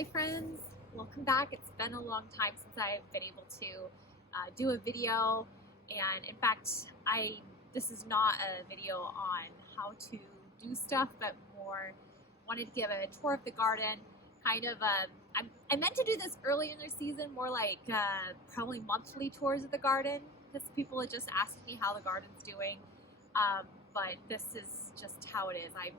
Hi friends, welcome back. It's been a long time since I've been able to do a video, and in fact this is not a video on how to do stuff, but more wanted to give a tour of the garden. I meant to do this early in the season, more like probably monthly tours of the garden, because people are just asking me how the garden's doing, but this is just how it is. I'm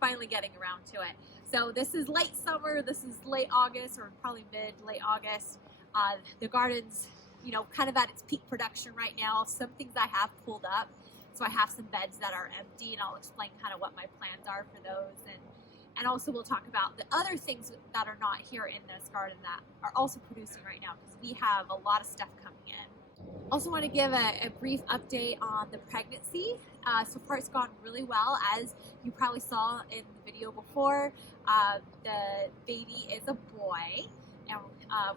finally getting around to it. So this is late summer, this is late August, or probably late August. The garden's, kind of at its peak production right now. Some things I have pulled up. So I have some beds that are empty, and I'll explain kind of what my plans are for those. And also we'll talk about the other things that are not here in this garden that are also producing right now, because we have a lot of stuff coming in. Also want to give a brief update on the pregnancy. So far it's gone really well. As you probably saw in the video before, the baby is a boy, and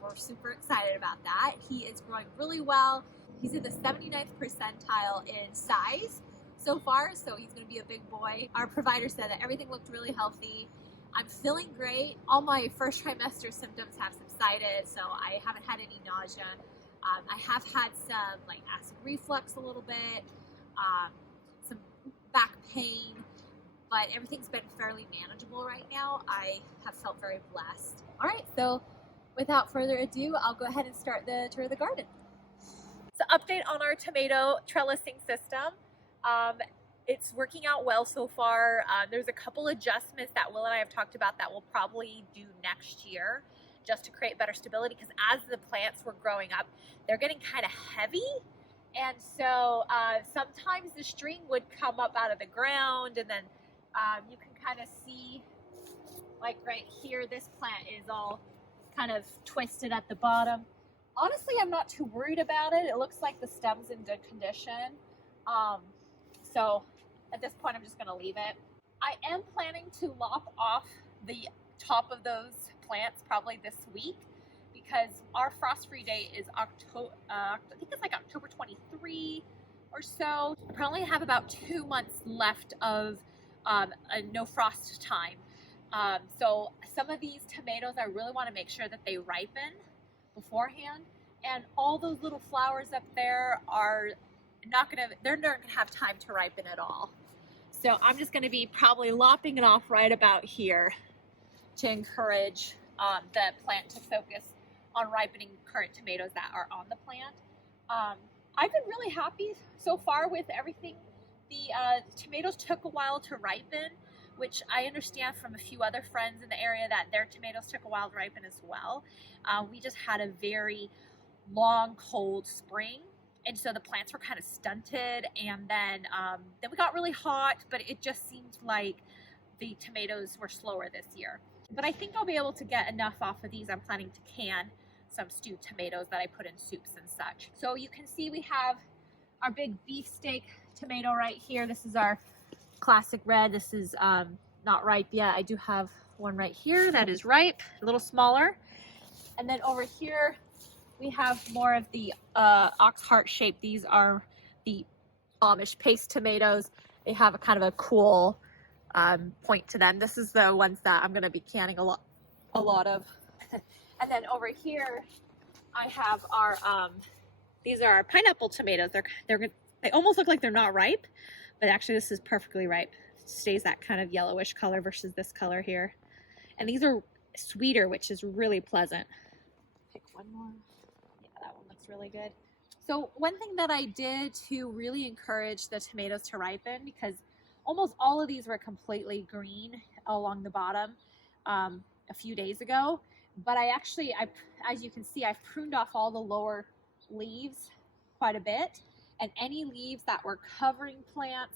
we're super excited about that. He is growing really well. He's in the 79th percentile in size so far, so he's going to be a big boy. Our provider said that everything looked really healthy. I'm feeling great. All my first trimester symptoms have subsided, so I haven't had any nausea. I have had some acid reflux a little bit, some back pain, but everything's been fairly manageable right now. I have felt very blessed. All right, so without further ado, I'll go ahead and start the tour of the garden. So update on our tomato trellising system. It's working out well so far. There's a couple adjustments that Will and I have talked about that we'll probably do next year, just to create better stability, because as the plants were growing up, they're getting kind of heavy, and so sometimes the string would come up out of the ground, and then you can kind of see, like right here, this plant is all kind of twisted at the bottom. Honestly, I'm not too worried about it. It looks like the stem's in good condition, so at this point I'm just going to leave it. I am planning to lop off the top of those plants probably this week, because our frost-free date is October, I think it's like October 23 or so. I probably have about 2 months left of a no frost time. So some of these tomatoes, I really want to make sure that they ripen beforehand, and all those little flowers up there are they're not gonna have time to ripen at all. So I'm just going to be probably lopping it off right about here to encourage the plant to focus on ripening current tomatoes that are on the plant. I've been really happy so far with everything. The tomatoes took a while to ripen, which I understand from a few other friends in the area that their tomatoes took a while to ripen as well. We just had a very long, cold spring, and so the plants were kind of stunted, and then we got really hot, but it just seemed like the tomatoes were slower this year. But I think I'll be able to get enough off of these. I'm planning to can some stewed tomatoes that I put in soups and such. So you can see we have our big beefsteak tomato right here. This is our classic red. This is not ripe yet. I do have one right here that is ripe, a little smaller. And then over here we have more of the ox heart shape. These are the Amish paste tomatoes. They have a kind of a cool point to them. This is the ones that I'm going to be canning a lot of. And then over here I have our these are our pineapple tomatoes. They almost look like they're not ripe, but actually this is perfectly ripe. It stays that kind of yellowish color versus this color here. And these are sweeter, which is really pleasant. Pick one more. Yeah, that one looks really good. So one thing that I did to really encourage the tomatoes to ripen, because almost all of these were completely green along the bottom a few days ago, but as you can see, I've pruned off all the lower leaves quite a bit, and any leaves that were covering plants,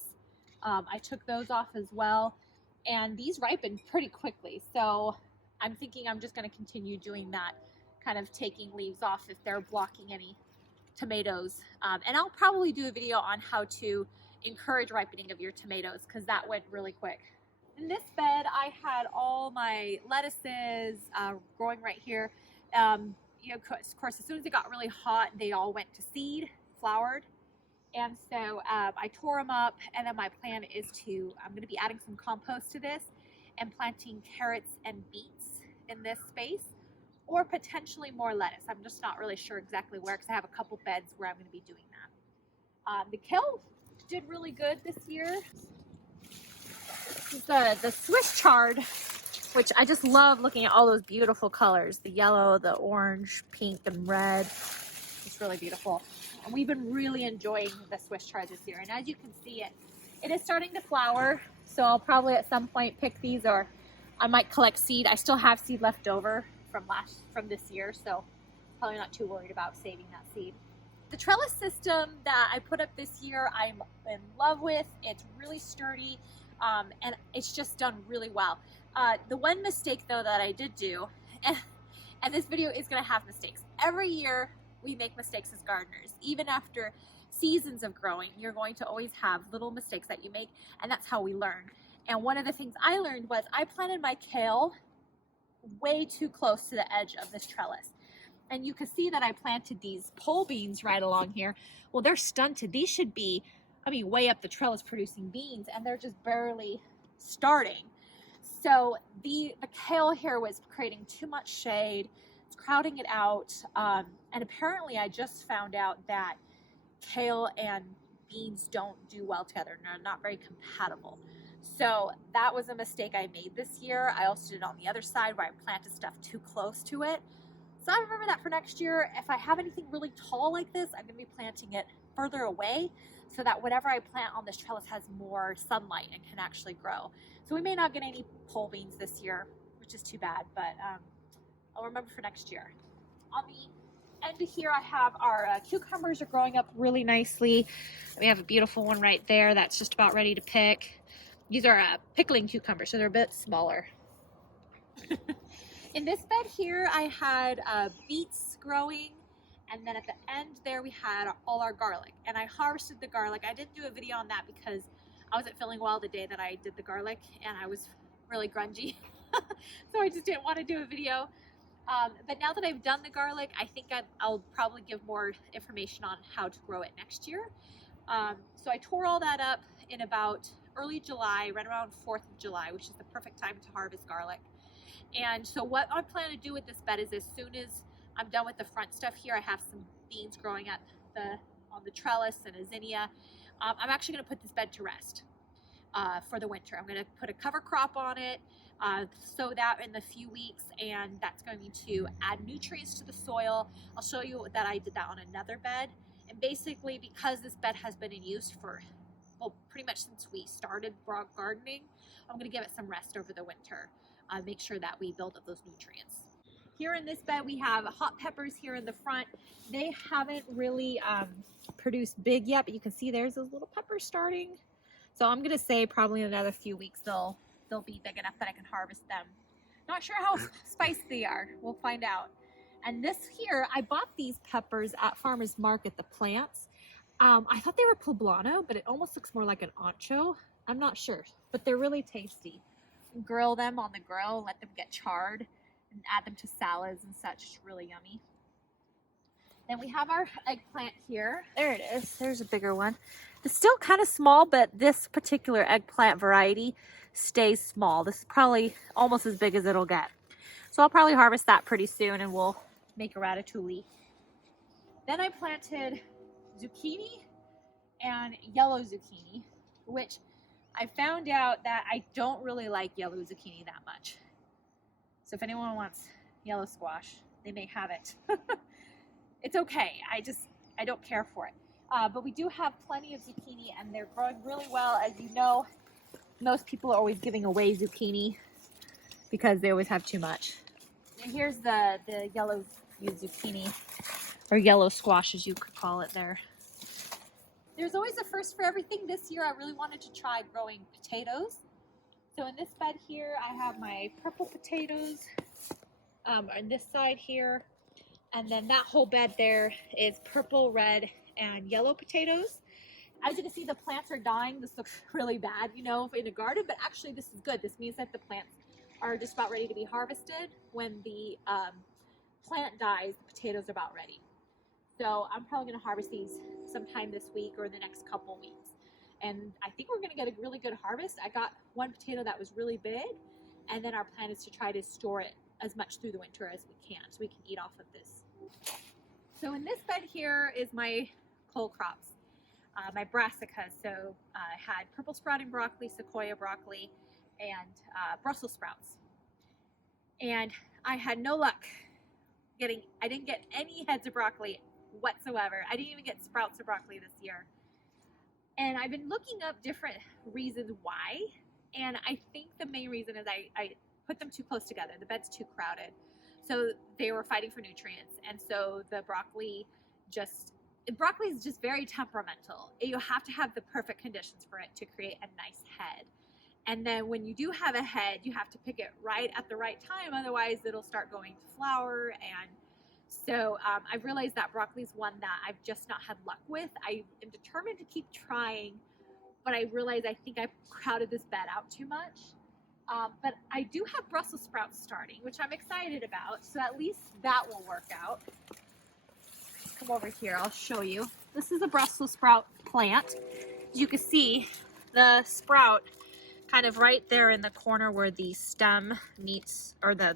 I took those off as well, and these ripened pretty quickly. So I'm thinking I'm just going to continue doing that, kind of taking leaves off if they're blocking any tomatoes. And I'll probably do a video on how to encourage ripening of your tomatoes, because that went really quick. In this bed, I had all my lettuces growing right here. Of course, as soon as it got really hot, they all went to seed, flowered. And so I tore them up, and then my plan is I'm going to be adding some compost to this and planting carrots and beets in this space, or potentially more lettuce. I'm just not really sure exactly where, because I have a couple beds where I'm going to be doing that. The kale did really good this year. This is the Swiss chard, which I just love looking at all those beautiful colors. The yellow, the orange, pink, and red. It's really beautiful. And we've been really enjoying the Swiss chard this year. And as you can see, it is starting to flower. So I'll probably at some point pick these, or I might collect seed. I still have seed left over from this year, so probably not too worried about saving that seed. The trellis system that I put up this year, I'm in love with. It's really sturdy, and it's just done really well. The one mistake though that I did do, and this video is going to have mistakes. Every year we make mistakes as gardeners. Even after seasons of growing, you're going to always have little mistakes that you make, and that's how we learn. And one of the things I learned was I planted my kale way too close to the edge of this trellis. And you can see that I planted these pole beans right along here. Well, they're stunted. These should be, I mean, way up the trellis producing beans, and they're just barely starting. So the kale here was creating too much shade. It's crowding it out. And apparently I just found out that kale and beans don't do well together. They're not very compatible. So that was a mistake I made this year. I also did it on the other side where I planted stuff too close to it. So I remember that for next year. If I have anything really tall like this, I'm going to be planting it further away so that whatever I plant on this trellis has more sunlight and can actually grow. So we may not get any pole beans this year, which is too bad, but I'll remember for next year. On the end here, I have our cucumbers are growing up really nicely. We have a beautiful one right there that's just about ready to pick. These are pickling cucumbers, so they're a bit smaller. In this bed here, I had beets growing, and then at the end there we had all our garlic. And I harvested the garlic. I didn't do a video on that because I wasn't feeling well the day that I did the garlic, and I was really grungy. So I just didn't want to do a video. But now that I've done the garlic, I think I'll probably give more information on how to grow it next year. So I tore all that up in about early July, right around 4th of July, which is the perfect time to harvest garlic. And so what I plan to do with this bed is, as soon as I'm done with the front stuff here, I have some beans growing on the trellis and a zinnia. I'm actually going to put this bed to rest for the winter. I'm going to put a cover crop on it, sow that in a few weeks, and that's going to add nutrients to the soil. I'll show you that I did that on another bed. And basically, because this bed has been in use for, well, pretty much since we started gardening, I'm going to give it some rest over the winter. Make sure that we build up those nutrients. Here in this bed, we have hot peppers here in the front. They haven't really produced big yet, but you can see there's those little peppers starting. So I'm going to say probably in another few weeks they'll be big enough that I can harvest them. Not sure how spicy they are. We'll find out. And this here, I bought these peppers at Farmer's Market, the plants. I thought they were poblano, but it almost looks more like an ancho. I'm not sure, but they're really tasty. Grill them on the grill, let them get charred, and add them to salads and such. It's really yummy. Then we have our eggplant here. There it is. There's a bigger one. It's still kind of small, but this particular eggplant variety stays small. This is probably almost as big as it'll get. So I'll probably harvest that pretty soon, and we'll make a ratatouille. Then I planted zucchini and yellow zucchini, which I found out that I don't really like yellow zucchini that much. So if anyone wants yellow squash, they may have it. It's okay. I don't care for it. But we do have plenty of zucchini, and they're growing really well. As you know, most people are always giving away zucchini because they always have too much. And here's the yellow zucchini, or yellow squash as you could call it there. There's always a first for everything. This year I really wanted to try growing potatoes. So in this bed here, I have my purple potatoes on this side here. And then that whole bed there is purple, red, and yellow potatoes. As you can see, the plants are dying. This looks really bad, you know, in a garden, but actually this is good. This means that the plants are just about ready to be harvested. When the plant dies, the potatoes are about ready. So I'm probably going to harvest these sometime this week or the next couple weeks. And I think we're going to get a really good harvest. I got one potato that was really big, and then our plan is to try to store it as much through the winter as we can, so we can eat off of this. So in this bed here is my cole crops, my brassicas. So I had purple sprouting broccoli, sequoia broccoli, and Brussels sprouts. And I had no luck I didn't get any heads of broccoli whatsoever. I didn't even get sprouts of broccoli this year. And I've been looking up different reasons why. And I think the main reason is I put them too close together. The bed's too crowded. So they were fighting for nutrients. And so the broccoli is just very temperamental. You have to have the perfect conditions for it to create a nice head. And then when you do have a head, you have to pick it right at the right time. Otherwise, it'll start going to flower. And so I've realized that broccoli is one that I've just not had luck with. I am determined to keep trying, but I realize I think I've crowded this bed out too much. But I do have Brussels sprouts starting, which I'm excited about. So at least that will work out. Come over here, I'll show you. This is a Brussels sprout plant. As you can see, the sprout kind of right there in the corner where the stem meets, or the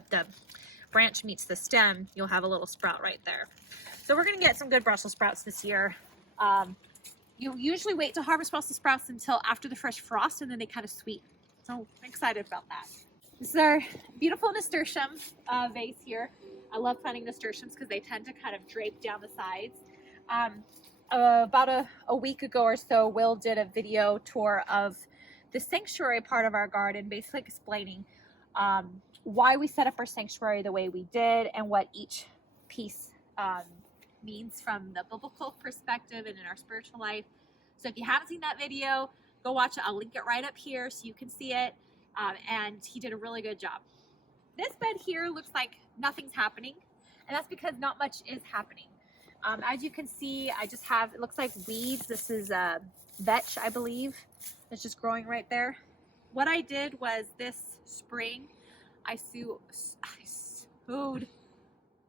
branch meets the stem, you'll have a little sprout right there. So we're gonna get some good Brussels sprouts this year. You usually wait to harvest Brussels sprouts until after the fresh frost, and then they kind of sweeten. So I'm excited about that. This is our beautiful nasturtium vase here. I love planting nasturtiums because they tend to kind of drape down the sides. About a week ago or so, Will did a video tour of the sanctuary part of our garden, basically explaining why we set up our sanctuary the way we did and what each piece means from the biblical perspective and in our spiritual life. So if you haven't seen that video, go watch it. I'll link it right up here so you can see it. And he did a really good job. This bed here looks like nothing's happening, and that's because not much is happening. As you can see, I just have, it looks like weeds. This is vetch, I believe. It's just growing right there. What I did was this spring, I sowed, is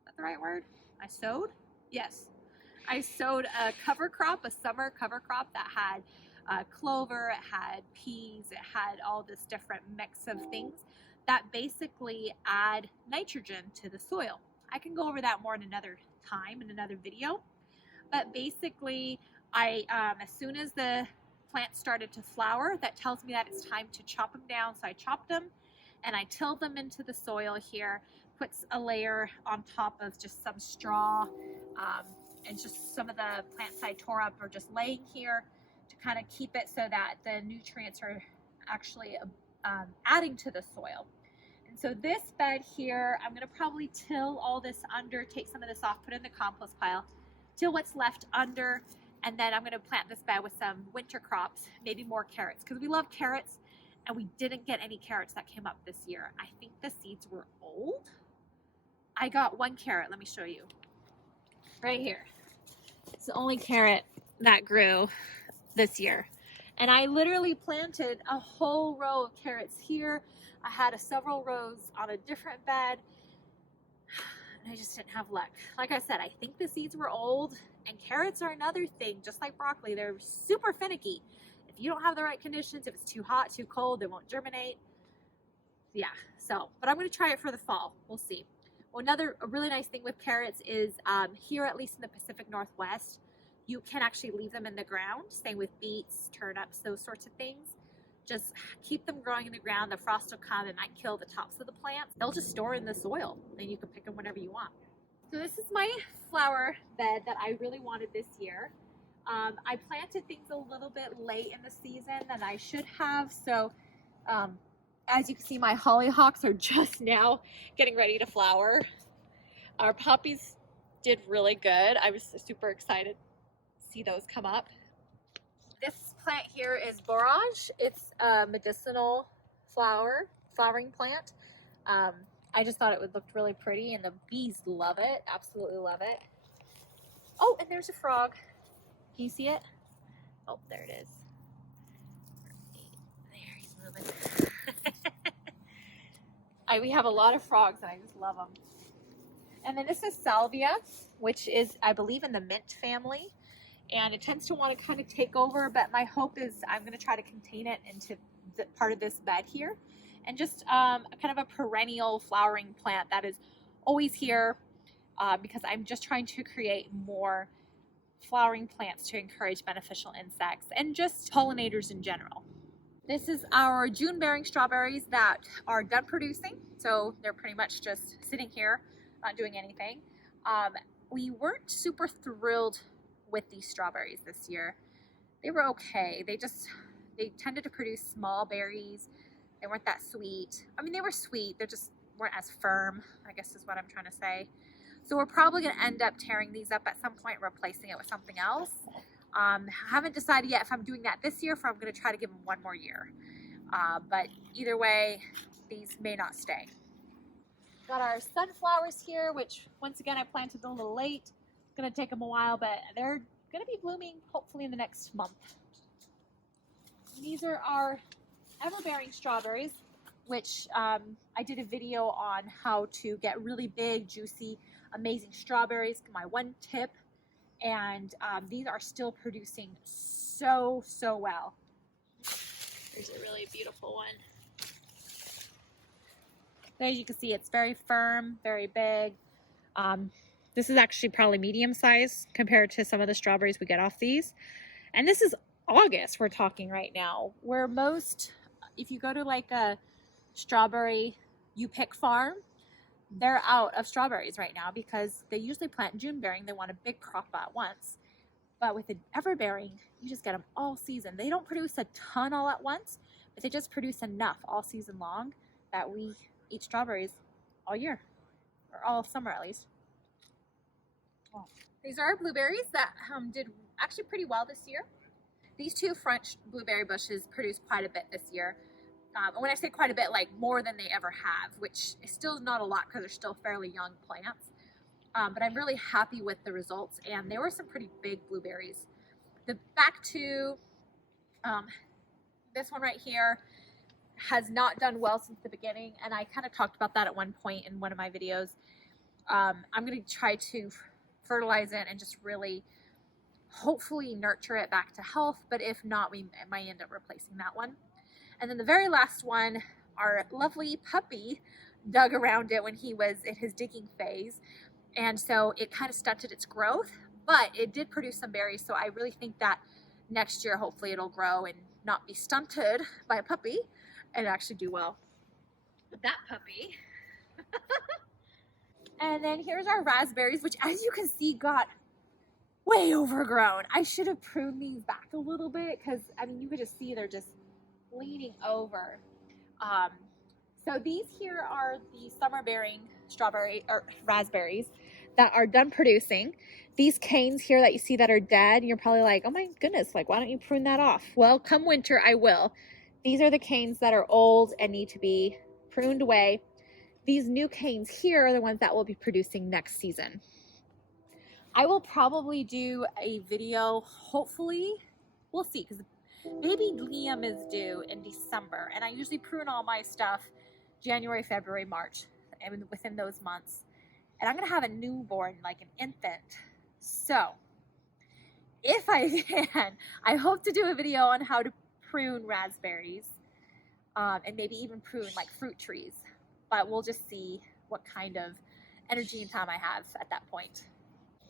that the right word? I sowed? Yes. I sowed a cover crop, a summer cover crop that had clover, it had peas, it had all this different mix of things that basically add nitrogen to the soil. I can go over that more in another time, in another video. But basically, as soon as the plants started to flower, that tells me that it's time to chop them down. So I chopped them and I tilled them into the soil here, puts a layer on top of just some straw, and just some of the plants I tore up are just laying here to kind of keep it so that the nutrients are actually adding to the soil. And so this bed here, I'm going to probably till all this under, take some of this off, put it in the compost pile, till what's left under, and then I'm going to plant this bed with some winter crops, maybe more carrots, because we love carrots, and we didn't get any carrots that came up this year. I think the seeds were old. I got one carrot. Let me show you. Right here. It's the only carrot that grew this year. And I literally planted a whole row of carrots here. I had several rows on a different bed, and I just didn't have luck. Like I said, I think the seeds were old, and carrots are another thing, just like broccoli. They're super finicky. If you don't have the right conditions, if it's too hot, too cold, they won't germinate. Yeah, so, but I'm going to try it for the fall. We'll see. Well, a really nice thing with carrots is here, at least in the Pacific Northwest, you can actually leave them in the ground. Same with beets, turnips, those sorts of things. Just keep them growing in the ground. The frost will come and might kill the tops of the plants. They'll just store in the soil, and you can pick them whenever you want. So this is my flower bed that I really wanted this year. I planted things a little bit late in the season than I should have. So as you can see, my hollyhocks are just now getting ready to flower. Our poppies did really good. I was super excited to see those come up. This plant here is borage. It's a medicinal flowering plant. I just thought it would look really pretty, and the bees love it, absolutely love it. Oh, and there's a frog. Can you see it? Oh, there it is. There, he's moving. We have a lot of frogs, and I just love them. And then this is salvia, which is, I believe, in the mint family. And it tends to want to kind of take over, but my hope is I'm going to try to contain it into part of this bed here. and just kind of a perennial flowering plant that is always here because I'm just trying to create more flowering plants to encourage beneficial insects and just pollinators in general. This is our June bearing strawberries that are done producing, so they're pretty much just sitting here not doing anything. We weren't super thrilled with these strawberries this year. They were okay. They tended to produce small berries. They weren't that sweet. I mean, they were sweet, they just weren't as firm, I guess is what I'm trying to say. So we're probably going to end up tearing these up at some point, replacing it with something else. I haven't decided yet if I'm doing that this year or if I'm going to try to give them one more year. But either way, these may not stay. Got our sunflowers here, which once again I planted a little late. It's going to take them a while, but they're going to be blooming hopefully in the next month. These are our ever-bearing strawberries, which I did a video on how to get really big, juicy, amazing strawberries, my one tip. And these are still producing so well. There's a really beautiful one. As you can see, it's very firm, very big. This is actually probably medium size compared to some of the strawberries we get off these. And this is August we're talking right now, where most, if you go to like a strawberry you pick farm, they're out of strawberries right now because they usually plant June bearing. They want a big crop at once. But with an ever bearing, you just get them all season. They don't produce a ton all at once, but they just produce enough all season long that we eat strawberries all year, or all summer at least. Oh. These are our blueberries that did actually pretty well this year. These two front blueberry bushes produced quite a bit this year. When I say quite a bit, like more than they ever have, which is still not a lot because they're still fairly young plants. But I'm really happy with the results, and there were some pretty big blueberries. The back two, this one right here, has not done well since the beginning, and I kind of talked about that at one point in one of my videos. I'm going to try to fertilize it and just really hopefully nurture it back to health, but if not, we might end up replacing that one. And then the very last one, our lovely puppy dug around it when he was in his digging phase. And so it kind of stunted its growth, but it did produce some berries. So I really think that next year, hopefully it'll grow and not be stunted by a puppy and actually do well with that puppy. And then here's our raspberries, which as you can see, got way overgrown. I should have pruned these back a little bit because, I mean, you could just see they're just leaning over. So these here are the summer bearing strawberry or raspberries that are done producing. These canes here that you see that are dead, you're probably like, oh my goodness, like why don't you prune that off? Well, come winter I will. These are the canes that are old and need to be pruned away. These new canes here are the ones that will be producing next season. I will probably do a video, hopefully, we'll see, because baby Liam is due in December, and I usually prune all my stuff January, February, March, and within those months. And I'm going to have a newborn, like an infant. So, if I can, I hope to do a video on how to prune raspberries, and maybe even prune like fruit trees. But we'll just see what kind of energy and time I have at that point.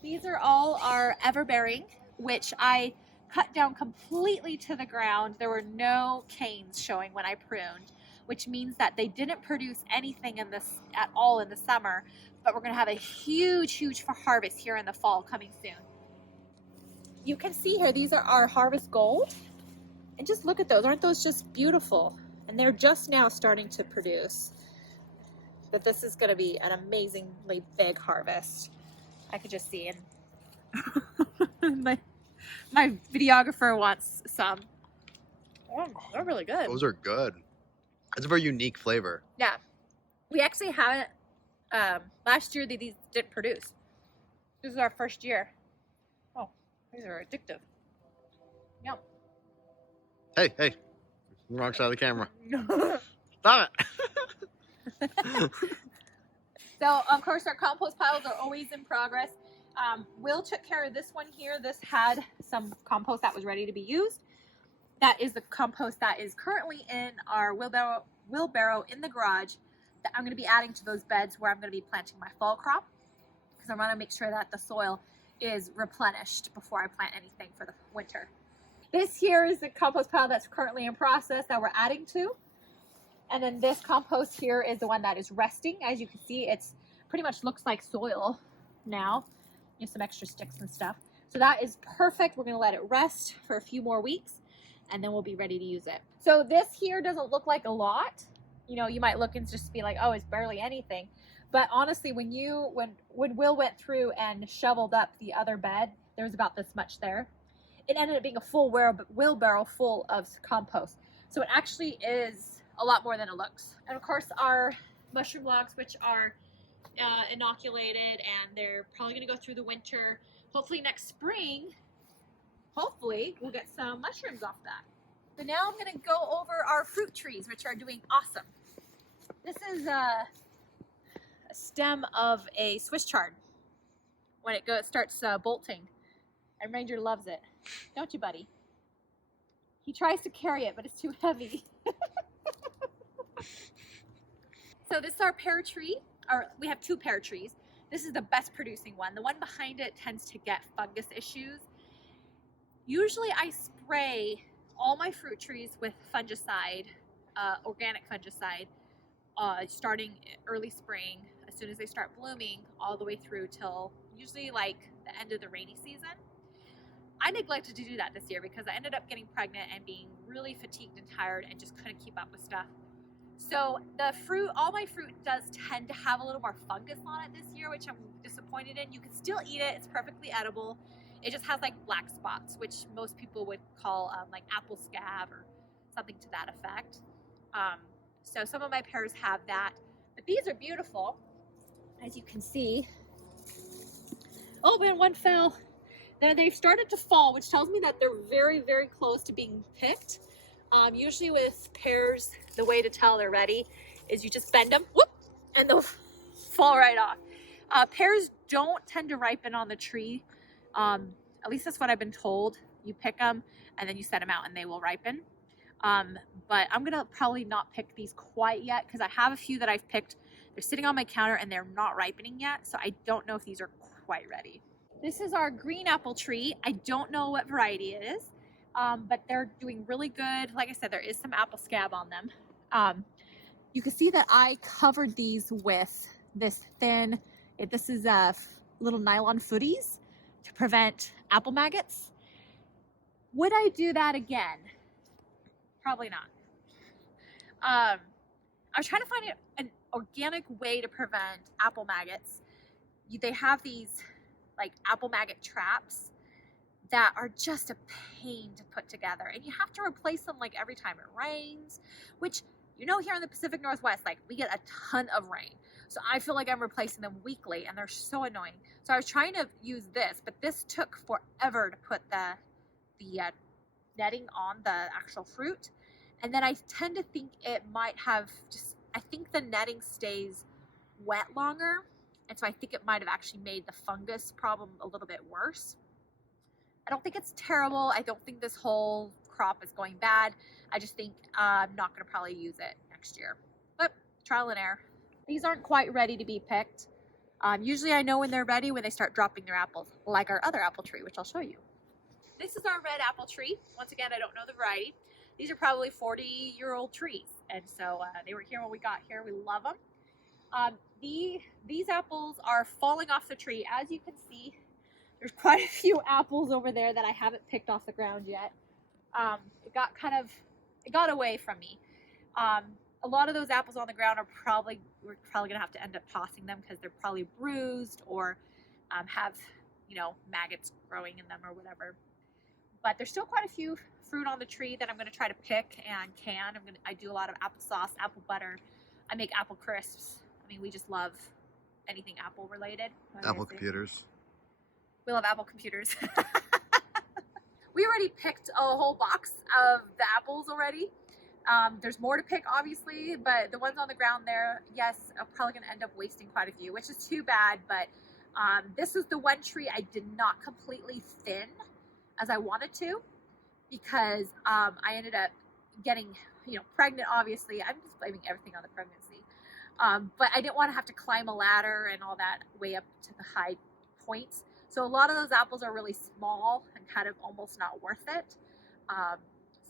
These are all our ever-bearing, which I cut down completely to the ground. There were no canes showing when I pruned, which means that they didn't produce anything in this at all in the summer, but we're going to have a huge harvest here in the fall coming soon. You can see here, these are our harvest gold, and just look at those. Aren't those just beautiful? And they're just now starting to produce. But this is going to be an amazingly big harvest. I could just see, and my videographer wants some. Oh, they're really good. Those are good. It's a very unique flavor. Yeah. We actually haven't, last year these didn't produce. This is our first year. Oh, these are addictive. Yum. Hey. Wrong side of the camera. Stop it. So, of course, our compost piles are always in progress. Will took care of this one here. This had some compost that was ready to be used. That is the compost that is currently in our wheelbarrow wheelbarrow in the garage that I'm going to be adding to those beds where I'm going to be planting my fall crop, because I want to make sure that the soil is replenished before I plant anything for the winter. This here is the compost pile that's currently in process that we're adding to. And then this compost here is the one that is resting. As you can see, it's pretty much looks like soil now. You have some extra sticks and stuff. So that is perfect. We're gonna let it rest for a few more weeks and then we'll be ready to use it. So this here doesn't look like a lot. You know, you might look and just be like, oh, it's barely anything. But honestly, when Will went through and shoveled up the other bed, there was about this much there. It ended up being a full wheelbarrow full of compost. So it actually is a lot more than it looks. And of course our mushroom logs, which are inoculated, and they're probably gonna go through the winter. Hopefully next spring, hopefully we'll get some mushrooms off that. So now I'm gonna go over our fruit trees, which are doing awesome. This is a stem of a Swiss chard. When it starts bolting, and Ranger loves it. Don't you, buddy? He tries to carry it, but it's too heavy. So this is our pear tree. We have 2 pear trees. This is the best producing one. The one behind it tends to get fungus issues. Usually I spray all my fruit trees with fungicide, organic fungicide, starting early spring, as soon as they start blooming, all the way through till usually like the end of the rainy season. I neglected to do that this year because I ended up getting pregnant and being really fatigued and tired and just couldn't keep up with stuff. So the fruit, all my fruit does tend to have a little more fungus on it this year, which I'm disappointed in. You can still eat it, it's perfectly edible. It just has like black spots, which most people would call like apple scab or something to that effect. So some of my pears have that, but these are beautiful, as you can see. Oh man, one fell. They've started to fall, which tells me that they're very, very close to being picked. Usually with pears, the way to tell they're ready is you just bend them, whoop, and they'll fall right off. Pears don't tend to ripen on the tree. At least that's what I've been told. You pick them and then you set them out and they will ripen. But I'm gonna probably not pick these quite yet because I have a few that I've picked. They're sitting on my counter and they're not ripening yet, so I don't know if these are quite ready. This is our green apple tree. I don't know what variety it is, but they're doing really good. Like I said, there is some apple scab on them. You can see that I covered these with this thin, this is little nylon footies to prevent apple maggots. Would I do that again? Probably not. I was trying to find an organic way to prevent apple maggots. They have these like apple maggot traps that are just a pain to put together, and you have to replace them like every time it rains, which, you know, here in the Pacific Northwest, like we get a ton of rain, so I feel like I'm replacing them weekly and they're so annoying. So I was trying to use this, but this took forever to put the netting on the actual fruit, and then I tend to think it might have I think the netting stays wet longer. And so I think it might have actually made the fungus problem a little bit worse. I don't think it's terrible. I don't think this whole crop is going bad. I just think I'm not going to probably use it next year. But trial and error. These aren't quite ready to be picked. Usually I know when they're ready when they start dropping their apples, like our other apple tree, which I'll show you. This is our red apple tree. Once again, I don't know the variety. These are probably 40-year-old trees. And so they were here when we got here. We love them. These apples are falling off the tree. As you can see, there's quite a few apples over there that I haven't picked off the ground yet. It got away from me. A lot of those apples on the ground we're probably gonna have to end up tossing them because they're probably bruised or have, you know, maggots growing in them or whatever. But there's still quite a few fruit on the tree that I'm gonna try to pick and can. I do a lot of applesauce, apple butter. I make apple crisps. I mean, we just love anything apple related. Apple computers. We love apple computers. We already picked a whole box of the apples already. There's more to pick, obviously, but the ones on the ground there, yes, I'm probably going to end up wasting quite a few, which is too bad. But this is the one tree I did not completely thin as I wanted to, because I ended up getting pregnant, obviously. I'm just blaming everything on the pregnancy. But I didn't want to have to climb a ladder and all that way up to the high points. So a lot of those apples are really small and kind of almost not worth it.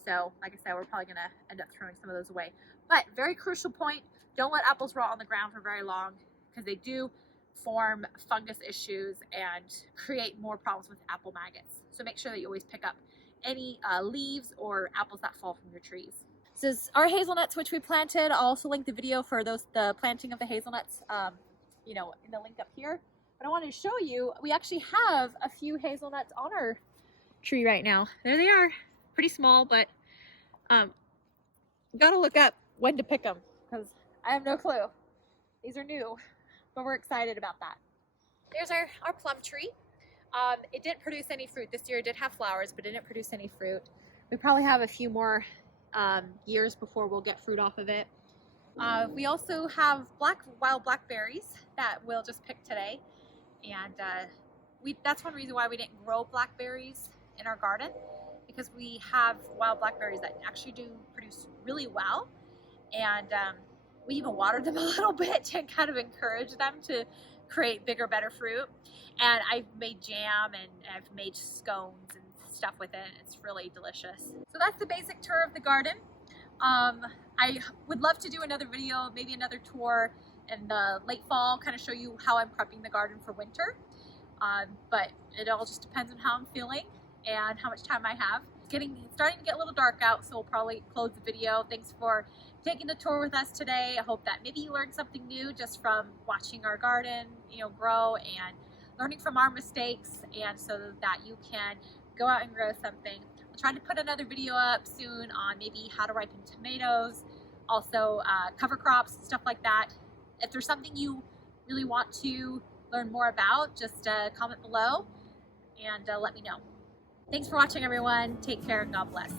So like I said, we're probably gonna end up throwing some of those away. But very crucial point, don't let apples rot on the ground for very long, because they do form fungus issues and create more problems with apple maggots. So make sure that you always pick up any leaves or apples that fall from your trees. This is our hazelnuts, which we planted. I'll also link the video for the planting of the hazelnuts, in the link up here. But I wanted to show you, we actually have a few hazelnuts on our tree right now. There they are, pretty small, but gotta look up when to pick them, because I have no clue. These are new, but we're excited about that. There's our plum tree. It didn't produce any fruit this year. It did have flowers, but it didn't produce any fruit. We probably have a few more years before we'll get fruit off of it. We also have wild blackberries that we'll just pick today, and that's one reason why we didn't grow blackberries in our garden, because we have wild blackberries that actually do produce really well, and we even watered them a little bit to kind of encourage them to create bigger, better fruit. And I've made jam and I've made scones and stuff with it. It's really delicious. So that's the basic tour of the garden. I would love to do another video, maybe another tour in the late fall, kind of show you how I'm prepping the garden for winter. But it all just depends on how I'm feeling and how much time I have. It's starting to get a little dark out, so we'll probably close the video. Thanks for taking the tour with us today. I hope that maybe you learned something new just from watching our garden, grow, and learning from our mistakes, and so that you can go out and grow something. We'll try to put another video up soon on maybe how to ripen tomatoes, also cover crops, stuff like that. If there's something you really want to learn more about, just comment below and let me know. Thanks for watching, everyone. Take care and God bless.